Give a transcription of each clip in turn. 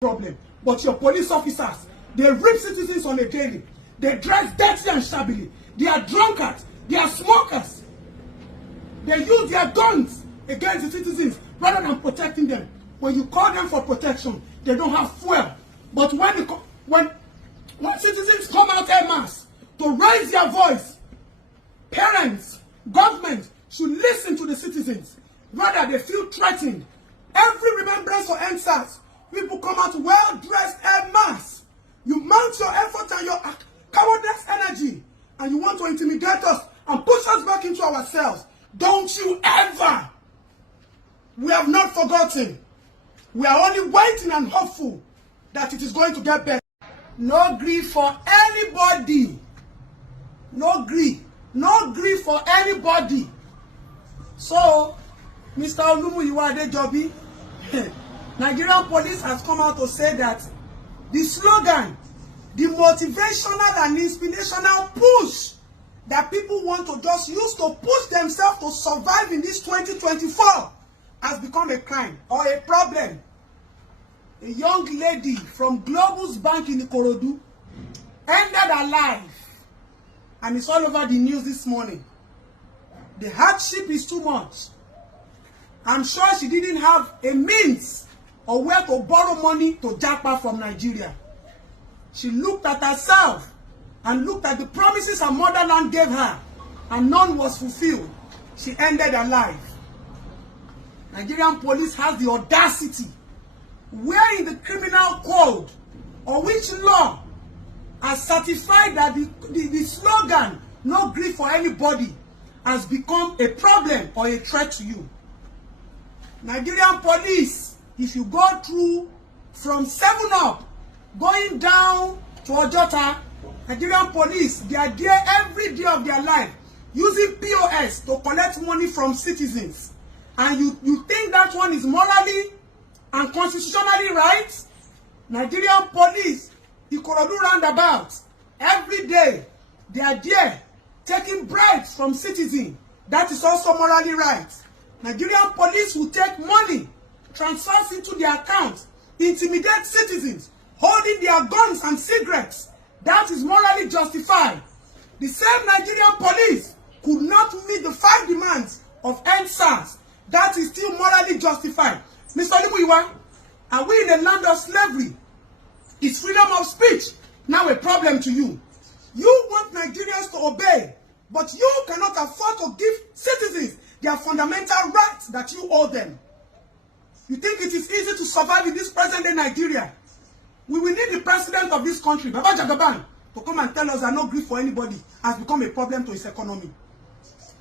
problem. But your police officers, they rape citizens on a daily. They dress dirty and shabbily. They are drunkards. They are smokers. They use their guns against the citizens rather than protecting them. When you call them for protection, they don't have fuel. But when citizens come out en masse to raise their voice, parents, government should listen to the citizens. Rather, they feel threatened. Every remembrance for NSAS, people come out well-dressed en masse. You mount your effort and your cowardness energy, and you want to intimidate us and push us back into ourselves. Don't you ever! We have not forgotten. We are only waiting and hopeful that it is going to get better. No grief for anybody. No grief. No grief for anybody. So, Mr. Olumuyiwa Adejobi, Nigerian police has come out to say that the slogan, the motivational and inspirational push that people want to just use to push themselves to survive in this 2024 has become a crime or a problem. A young lady from Globus Bank in Ikorodu ended her life, and it's all over the news this morning. The hardship is too much. I'm sure she didn't have a means or where to borrow money to japa from Nigeria. She looked at herself and looked at the promises her motherland gave her, and none was fulfilled. She ended her life. Nigerian police has the audacity, where in the criminal code or which law has certified that the slogan, no grief for anybody, has become a problem or a threat to you. Nigerian police, if you go through from 7 Up, going down to Ojota, Nigerian police, they are there every day of their life using POS to collect money from citizens. And you think that one is morally and constitutionally right? Nigerian police, Ikorodu roundabout, every day they are there taking bribes from citizens. That is also morally right. Nigerian police will take money, transfers into their accounts, intimidate citizens, holding their guns and cigarettes. That is morally justified. The same Nigerian police could not meet the 5 demands of NSAS. That is still morally justified. Mr. Olumuyiwa, are we in a land of slavery? Is freedom of speech now a problem to you? You want Nigerians to obey, but you cannot afford to give citizens their fundamental rights that you owe them. You think it is easy to survive in this present-day Nigeria? We will need the president of this country, Baba Jagaban, to come and tell us that no grief for anybody has become a problem to its economy.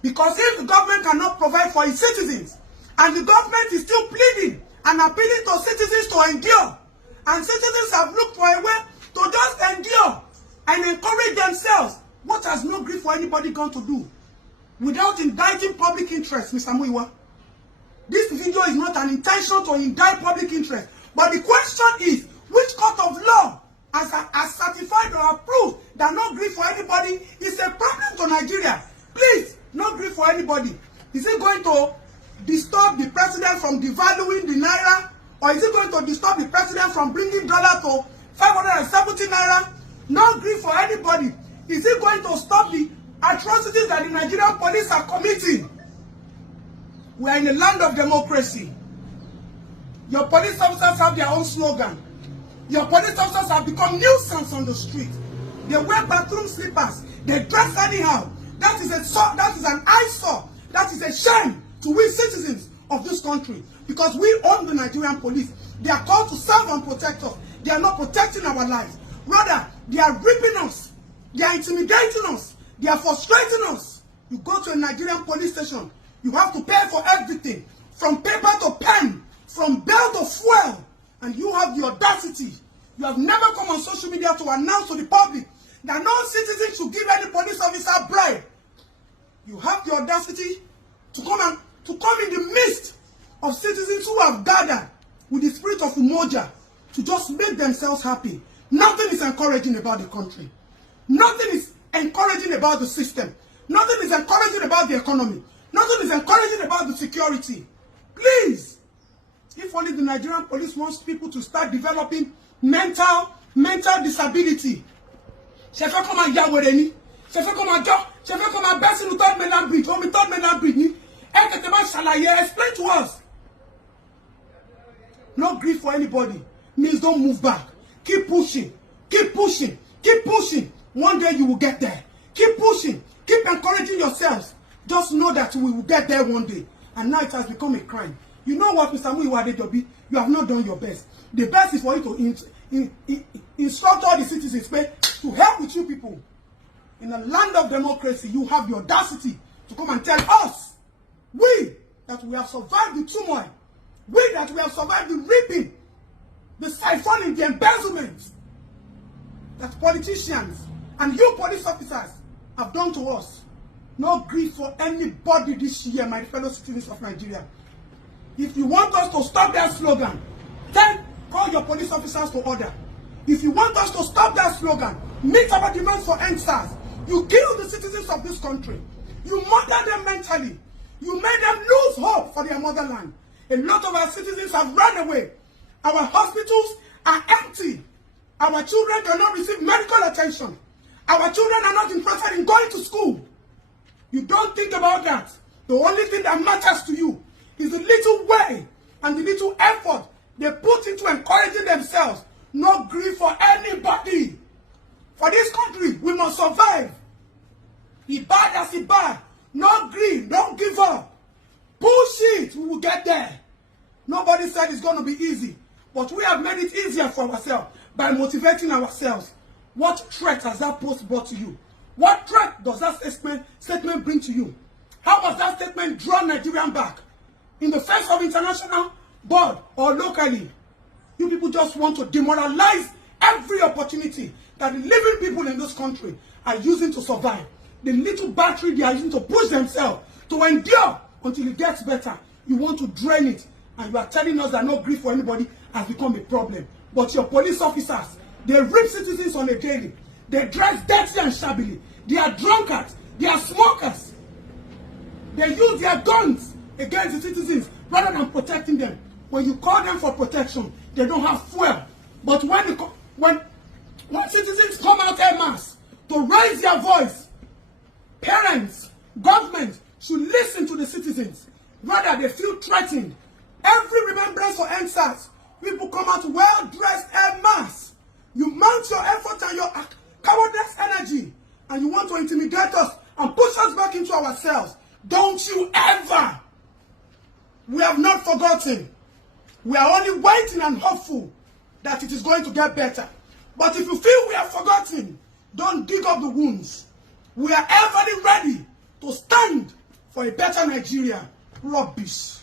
Because if the government cannot provide for its citizens, and the government is still pleading and appealing to citizens to endure, and citizens have looked for a way to just endure and encourage themselves, what has no grief for anybody going to do? Without indicting public interest, Mr. Muiwa. This video is not an intention to indict public interest, but the question is, which court of law has certified or approved that no grief for anybody is a problem to Nigeria? Please, no grief for anybody. Is it going to disturb the president from devaluing the naira? Or is it going to disturb the president from bringing dollar to 570 naira? No grief for anybody. Is it going to stop the atrocities that the Nigerian police are committing? We are in a land of democracy. Your police officers have their own slogan. Your police officers have become nuisance on the street. They wear bathroom slippers. They dress anyhow. That is an eyesore. That is a shame to we citizens of this country. Because we own the Nigerian police. They are called to serve and protect us. They are not protecting our lives. Rather, they are ripping us. They are intimidating us. They are frustrating us. You go to a Nigerian police station, you have to pay for everything. From paper to pen, from bell to fuel. And you have the audacity. You have never come on social media to announce to the public that no citizen should give any police officer a bribe. You have the audacity to come in the midst of citizens who have gathered with the spirit of umoja to just make themselves happy. Nothing is encouraging about the country. Nothing is encouraging about the system. Nothing is encouraging about the economy. Nothing is encouraging about the security. Please, If only the Nigerian police wants people to start developing mental disability. She fẹ́ come and ya wèrè ni. She fẹ́ come and go. She fẹ́ come and best in the third mainland bridge. Omi third mainland bridge ni. Explain to us. No grief for anybody. Means don't move back. Keep pushing. Keep pushing. Keep pushing. One day you will get there. Keep pushing. Keep encouraging yourselves. Just know that we will get there one day. And now it has become a crime. You know what, Mr. Muyiwa Adejobi? You have not done your best. The best is for you to instruct all the citizens to help with you people. In a land of democracy, you have the audacity to come and tell us, we, that we have survived the turmoil, we that we have survived the reaping, the siphoning, the embezzlement that politicians and you police officers have done to us. No grief for anybody this year, my fellow citizens of Nigeria. If you want us to stop that slogan, then call your police officers to order. If you want us to stop that slogan, meet our demands for NSAS. You kill the citizens of this country. You murder them mentally. You made them lose hope for their motherland. A lot of our citizens have run away. Our hospitals are empty. Our children cannot receive medical attention. Our children are not interested in going to school. You don't think about that. The only thing that matters to you is the little way and the little effort they put into encouraging themselves. No grief for anybody. For this country, we must survive. Ibad as Ibad. No grief, don't give up. Push it, we will get there. Nobody said it's going to be easy. But we have made it easier for ourselves by motivating ourselves. What threat has that post brought to you? What threat does that statement bring to you? How does that statement draw Nigerian back? In the face of international board or locally, you people just want to demoralize every opportunity that the living people in this country are using to survive. The little battery they are using to push themselves, to endure until it gets better. You want to drain it, and you are telling us that no grief for anybody has become a problem. But your police officers, they rape citizens on a daily. They dress dirty and shabbily. They are drunkards. They are smokers. They use their guns against the citizens rather than protecting them. When you call them for protection, they don't have fuel. But when citizens come out en masse to raise their voice, parents, government should listen to the citizens. Rather, they feel threatened. Every remembrance for NSAS, people come out well-dressed en masse. You mount your effort and your cowardness energy, and you want to intimidate us and push us back into ourselves. Don't you ever! We have not forgotten. We are only waiting and hopeful that it is going to get better. But if you feel we have forgotten, don't dig up the wounds. We are ever ready to stand for a better Nigeria. Rubbish.